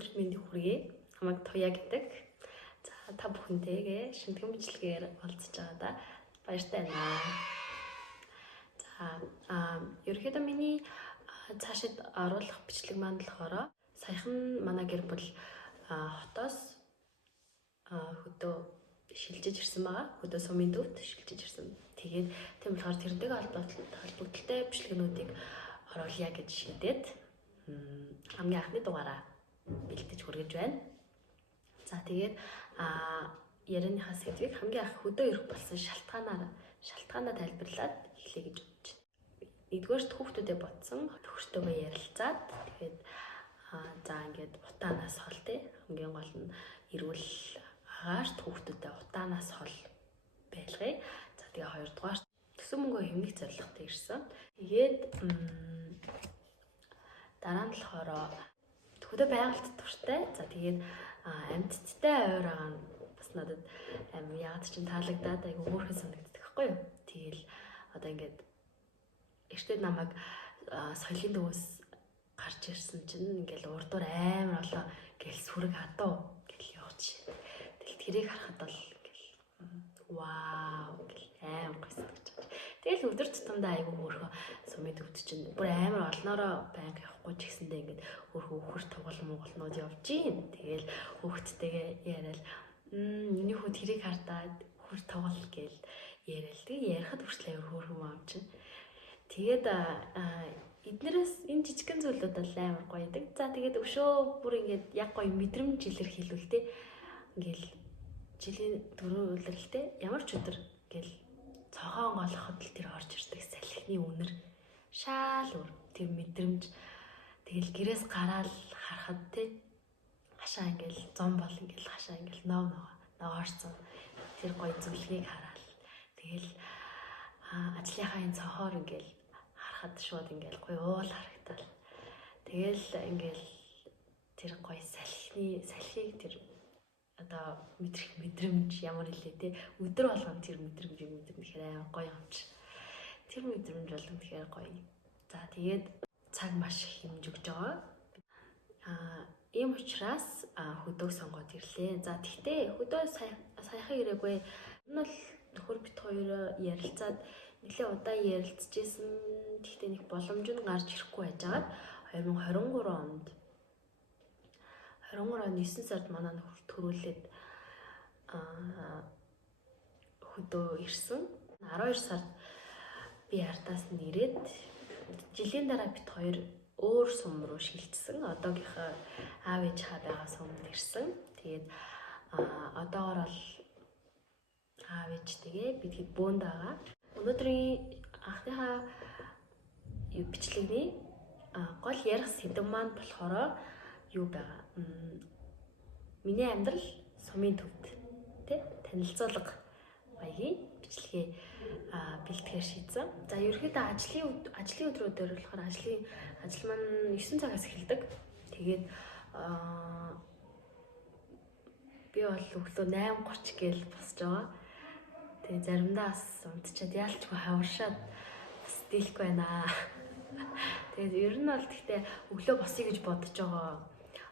Өнөөдөр мэндийг хүргэе. Хамаг Туяа гэдэг. За та бүхэнтэйгээ шинэтгэн бичлэгээр олзож байгаадаа баяртай байна. За ерөнхийдөө миний цаашид оруулах бичлэг маань болохоор саяхан манай гэр бүл хотоос хөдөө шилжиж ирсэн байгаа. Хөдөө сумын төвд шилжиж ирсэн. Тэгээд тийм болохоор тэрнтэйгээ холбогдолтой бичлэгнүүдийг оруулъя гэж шийдээд хамгийн анхны дугаараа бэлдэж хүргэж байна. За тэгээд ярианыхаа сэдвийг хамгийн анх хөдөө ирэх болсон шалтгаанаа тайлбарлаад эхлэе гэж бодож байна. Нэгдүгээр хүүхдүүдэд бодсон төгсдөгөө ярилцаад тэгээд за ингээд утаанаас хол хамгийн гол нь эрүүл агаарт хүүхдүүдэд утаанаас хол байлгая. За тэгээ хоёрдугаар төсөв мөнгөө хэмнэх зорилготой ирсэн. Тэгээд дараа нь болохоор хөдөө байгальд туртай. За тэгээд амьтдтай ойр байгаа нь бас надад яагаад ч таалагдаад айгүй хөөрхөн санагддаг байхгүй юу. Тэгэл одоо ингээд эртээ намайг соёлын төвөөс гарч ирсэн чинь ингээл урдуур амар олон гэл сүрэг хадуу гэл явж. Тэгэл тэрийг харахад бол ингээл вау гэл амар гоё санагдаж. Тэгэл өдөр тутамдаа айгүй хөөрхөн сумын төвд чинь бүр амар олноороо байнга явахгүй ч гэсэндээ ингээд хөр тугал явж гин. Тэгэл хүүхдтэйгээ яриад миний хүү тэрийг хардаад хөр тугал гэл яриад. Тэгээ ярихад хүртэл амар хөөрхөн юм чинь. Тэгээд эднэрээс энэ жижигхэн зүйлүүд бол амар гоё байдаг. За тэгээд өшөө бүр ингээд яг гоё мэдрэмж илэрхийлүүлтэй. Ингээл жилийн дөрөв үлрэлтэй ямар ч өдөр ингээл цогоон голоход л тэр орж ирдэг салхины үнэр шаал өөр тэр мэдрэмж. Тэгэл гэрээс гараал харахад хашаа ингээл зом бол ингээл хашаа ингээл ногоорцсон тэр гоё зүйлгийг хараад тэгэл ажлынхаа энэ цохоор ингээл харахад шууд ингээл гоё уул харагдал. Тэгэл ингээл тэр гоё салхийг тэр одоо мэдрэх мэдрэмж ямар илээ өдөр болгон тэр мэдрэмжийг мэдэрнэхээр амар гоё юм чи. Тэр мэдрэмж бол үнэхээр гоё. За тэгээд цаг маш их хэмж өгж байгаа. Ийм учраас хөдөөг сонгоод ирлээ. За тэгтээ хөдөө саяхан ирээгүй. Энэ бол нөхөр бит хоёр ярилцаад нэлээ удаан ярилцажсэн. Тэгтээ нэг боломж нь гарч ирэхгүй байжгаад 2023 он 9 сард манай нөхөр төрүүлээд хөдөө ирсэн. 12 сард би ардаас нь ирээд жилийн дараа бит хоёр өөр сум руу шилжсэн. Одоогийнхаа аав ээжийнхаа байгаа сумд ирсэн. Тэгээд одоогоор бол аав ээжтэйгээ бид хэд бөөнд байгаа. Өнөөдрийн анхныхаа бичлэгний гол ярих сэдэв маань болохоор юу байгаа? Миний амьдрал сумын төвд танилцуулга баягийн бичлэгээ бэлтгэхээр шийдсэн. За ерөөхдөө ажлын өдрүүдээр болохоор ажил маань 9 цагаас эхэлдэг. Тэгээд би бол өглөө 8:30 гээл босч байгаа. Тэгээд заримдаа бас унтчаад яалчгүй хаваршаад бас дийлэхгүй байна. Тэгээд ер нь бол гэхдээ өглөө босъё гэж бодож байгаа.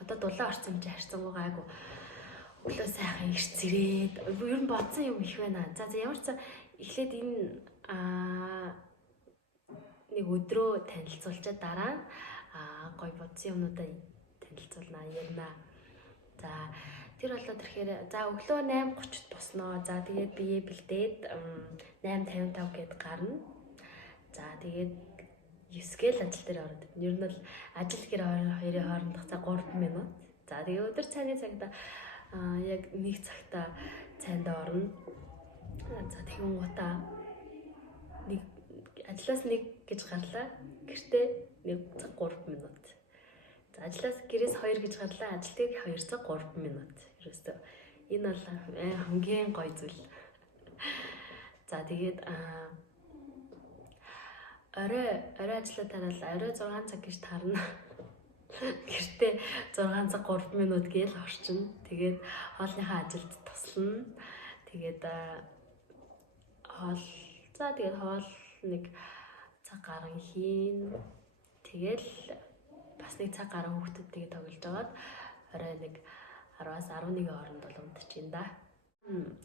Одоо дулаан орсон чи харьцангуй гайгүй. Өглөө сайхан ирч зэрээд ер нь бодсон юм их байна. За ямар ч эхлээд энэ нэг өдрөө танилцуулчаад дараа нь гоё бодсон юмнуудаа танилцуулнаа ярина. За тэр болоод ирэхээр за өглөө 8:30-д босноо. За тэгээд бие бэлдээд 8:55 гээд гарна. За тэгээд 9-гээл ажил дээр ороод. Ер нь бол ажил гэр хоёрын хоорондох цаг 3 минут. За тэгээд өдөр цайны цагта яг 1 цагта цайнд орно. За тэгвэл гутаа нэг ажлаас 1 гэж гарлаа. Гэртээ 1 цаг 3 минут. За ажлаас гэрээс 2 гэж гарлаа. Ажилтыг 2 цаг 3 минут. Ерөөсөө энэ бол хамгийн гоё зүйл. За тэгээд орой ажиллаа тараал орой 6 цаг гэж таарна. Гэртээ 6 цаг 3 минут гээл орчин. Тэгээд хоолныхаа ажилд туслана. Тэгээд хоол нэг цаг гарan хийн. Тэгэл бас нэг цаг гарan хүүхдүүдтэйгээ тоглож байгаад орой 10-аас 11 хооронд бол унтчихин да.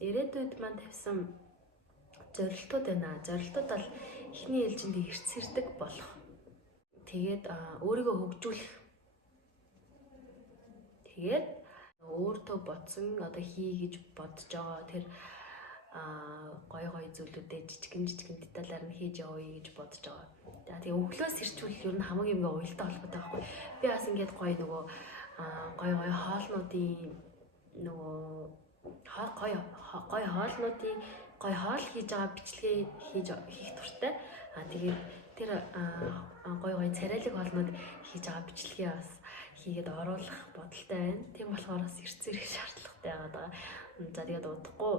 Ирээдүйд маань тавьсан зорилтууд байна. Зорилтууд бол эхний ээлжинд эрсэрдэг болох. Тэгээд өөрийгөө хөгжүүлэх. Тэгээд өөртөө бодсон одоо хий гэж бодож байгаа тэр гой зүйлүүдээ жижигэн деталаар нь хийж явъя гэж бодож байгаа. За тэгээ өглөөс ирчүүл ер нь хамаг юм уялдаа холбоотой байхгүй. Би бас ингээд гой нөгөө гой хоолнуудын нөгөө гой хоолнуудын гой хоол хийж байгаа бичлэгээ хийх туртай. Тэгээд тэр гой царайлаг хоолнууд хийж байгаа бичлэгээ бас хийгээд оруулах бодолтой байна. Тийм болохоор бас эрс ирэх шаардлагатай байгаа. За тэгээд удахгүй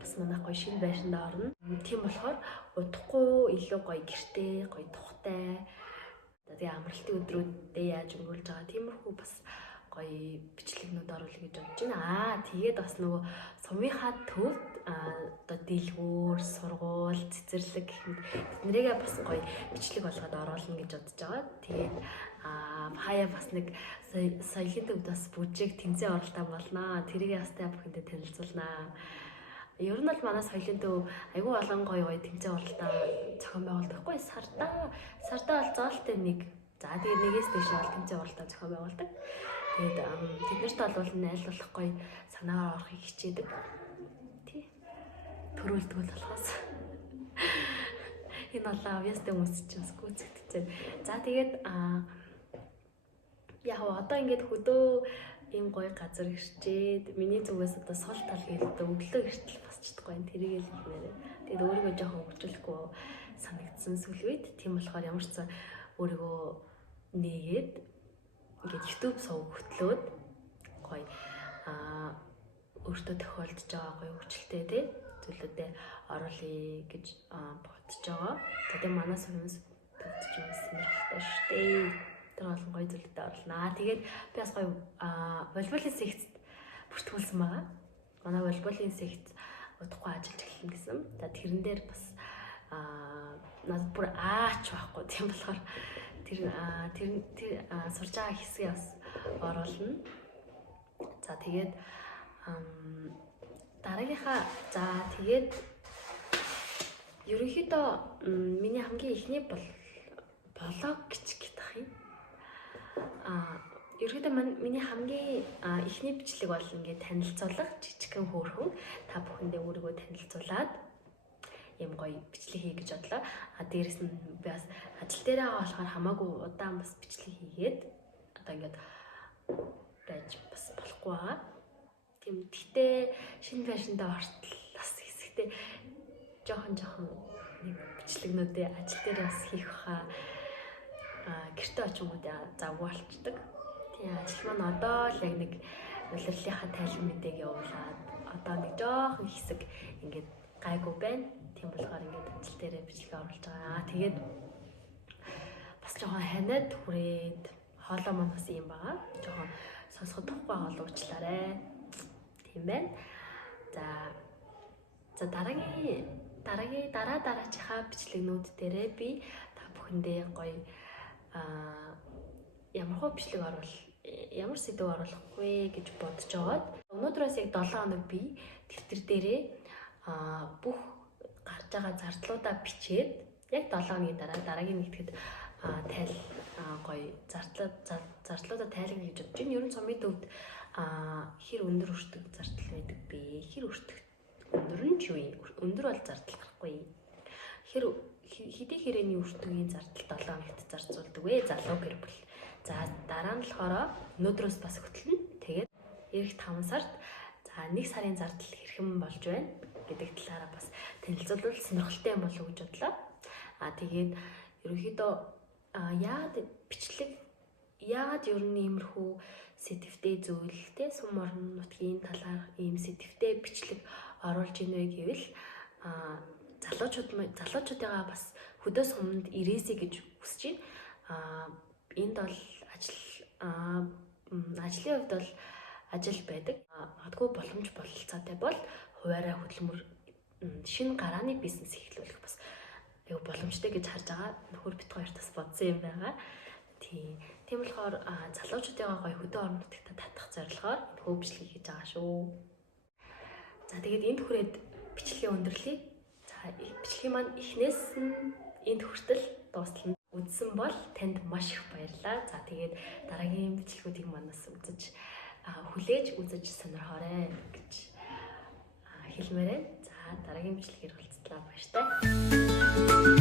бас манайх гоё шинэ байшинд орно. Тийм болохоор удахгүй илүү гоё гэртэй, гоё тухтай. Тэгээ амралтын өдрүүдэд яаж өнгөрүүлж байгаа тиймэрхүү бас гоё бичлэгнүүд оруулах гэж бодож байна. Тэгээд бас нөгөө сумынхаа төвд одоо дэлгүүр, сургууль, цэцэрлэг гэх мэт тэднэрийгээ бас гоё бичлэг болгоод оруулна гэж бодож байгаа. Тэгээд хаяа бас нэг соёлын төвд бас бүжиг тэмцээн оролтоо болно. Тэрийг бас та бүхэндээ танилцуулнаа. Ер нь бол манай соёлын төв айгүй олон гоё тэмцээн оролтоо зохион байгуулдаг. Сардаа бол зоолтой нэг. За тэгээд нэгээс дэш бол тэмцээн оролтоо зохион байгуулдаг. Тэгээд тэднэрт бол айл болох гоё санаагаар орохыг хичээдэг. Тий. Төрүүлдэг болохоос. Энэ бол авьяастай хүмүүс чинь гүцэгдэж байна. За тэгээд яг одоо ингээд хөдөө ийм гоё газар ирчээд миний зүгээс одоо сул тал гэлдэ өглөө иртэл босчихдаггүй энэ тэрийг л хэлмээр. Тэгээд өөрийгөө жоохон хөгжүүлэхгүй санагдсан сүүл үед. Тийм болохоор ямар ч өөрийгөө нээгээд ингээд YouTube сувг хөтлөөд гоё өөртөө тохиолдож байгаа гоё хөгжилтэй тий зүйлүүдэд оруулъя гэж бодож байгаа. Тэгээд манай сүмс төвч юм сонирхолтой шүү дээ. Тэр олон гоё зүйлүүдэд оруулнаа. Тэгээд би бас гоё волейболын секцэд бүртгүүлсэн байгаа. Манай волейболын секц удахгүй ажиллаж эхэлнэ гэсэн. За тэрэн дээр бас надад бүр аач байхгүй тийм болохоор тэр сурж байгаа хэсгээ бас оруулна. За тэгээд дараагийнхаа тэгээд ерөнхийдөө миний хамгийн ихний блог гэж гэх юм. Ерөнхийдөө миний хамгийн ихний бичлэг бол ингээд танилцуулах жижигхэн хөөрхөн та бүхэндээ өөрийгөө танилцуулаад юм гоё бичлэг хий гэж бодлоо. Дээрэс нь би бас ажил дээр байгаа болохоор хамаагүй удаан бас бичлэг хийгээд одоо ингээд байж бас болохгүй байгаа. Тийм гэхдээ шинэ байшиндаа ортол бас хэсэгтээ жоохон нэг бичлэгнүүдээ ажил дээр бас хийх хаа гэртээ очингуудаа завгүй болчдөг. Тийм ажил маань одоо л яг нэг улирлынхаа тайлбар мэдээг явуулаад одоо нэг жоохон хэсэг ингээд гайгүй байна. Тийм болохоор ингээд ажил дээрээ бичлэг оруулж байгаа. Тэгээд бас жоохон ханиад хүрээд хоолоо маань бас юм байгаа. Жоохон сонсоход тухгүй байгаа уучлаарай. Тийм байна. За дараачихаа бичлэгнүүд дээрээ би та бүхэндээ гоё ямар бичлэг ямар сэдв оруулах вэ гэж бодож байгаад өнөөдрөөс яг 7 хоног би тэмдэг дээрээ бүх гарч байгаа зардлуудаа бичээд яг 7 хоногийн дараагийн нэгтгэд гоё зардлуудаа тайлгна гэж бодож байна. Ер нь цомын төвд хэр өндөр өртөг зардал байдаг бэ? Хэр өртөг өндөр нь ч юу юм? Өндөр бол зардал гарахгүй. Хэдий хэрээний өртөгийн зардал 7 хоногт зарцуулдаг вэ? Залуу гэр бүл. За дараа нь болохоор өнөөдрөөс бас хөтлөнө. Тэгээд эх 5 сард за 1 сарын зардал хэрхэн болж байна гэдэг талаараа бас танилцуулбал сонирхолтой юм болов уу гэж бодлоо. Тэгээд ерөнхийдөө яагаад ер нь иймэрхүү сэтвтэй зүйл те сум орон нутгийн талаар ийм сэтвтэй бичлэг оруулж ийнвэ гэвэл залуучуудаа бас хөдөө суманд ирээсэй гэж хүсэж байна. Энд бол ажлын хувьд бол ажил байдаг. Магадгүй боломж бололцоотой бол хуваарай хөдөлмөр шинэ гарааны бизнес эхлүүлэх бас аюу боломжтой гэж харж байгаа. Нөхөр бит хоёртас бодсон юм байгаа. Тийм болохоор залуучуудаа гоё хөдөө орон нутагта татах зорилгоор энэ бичлэгийг хийж байгаа шүү. За тэгээд энд хүрээд бичлэгийн өндөрлөе. За бичлэгийн маань эхнээс нь энд хүртэл дуустал нь үзсэн бол танд маш их баярлалаа. За тэгээд дараагийн бичлэгүүдийг манаас хүлээж үзэж сонирхоорой гэж хэлмээрээ. За дараагийн бичлэгээр уулзлаа баяртай.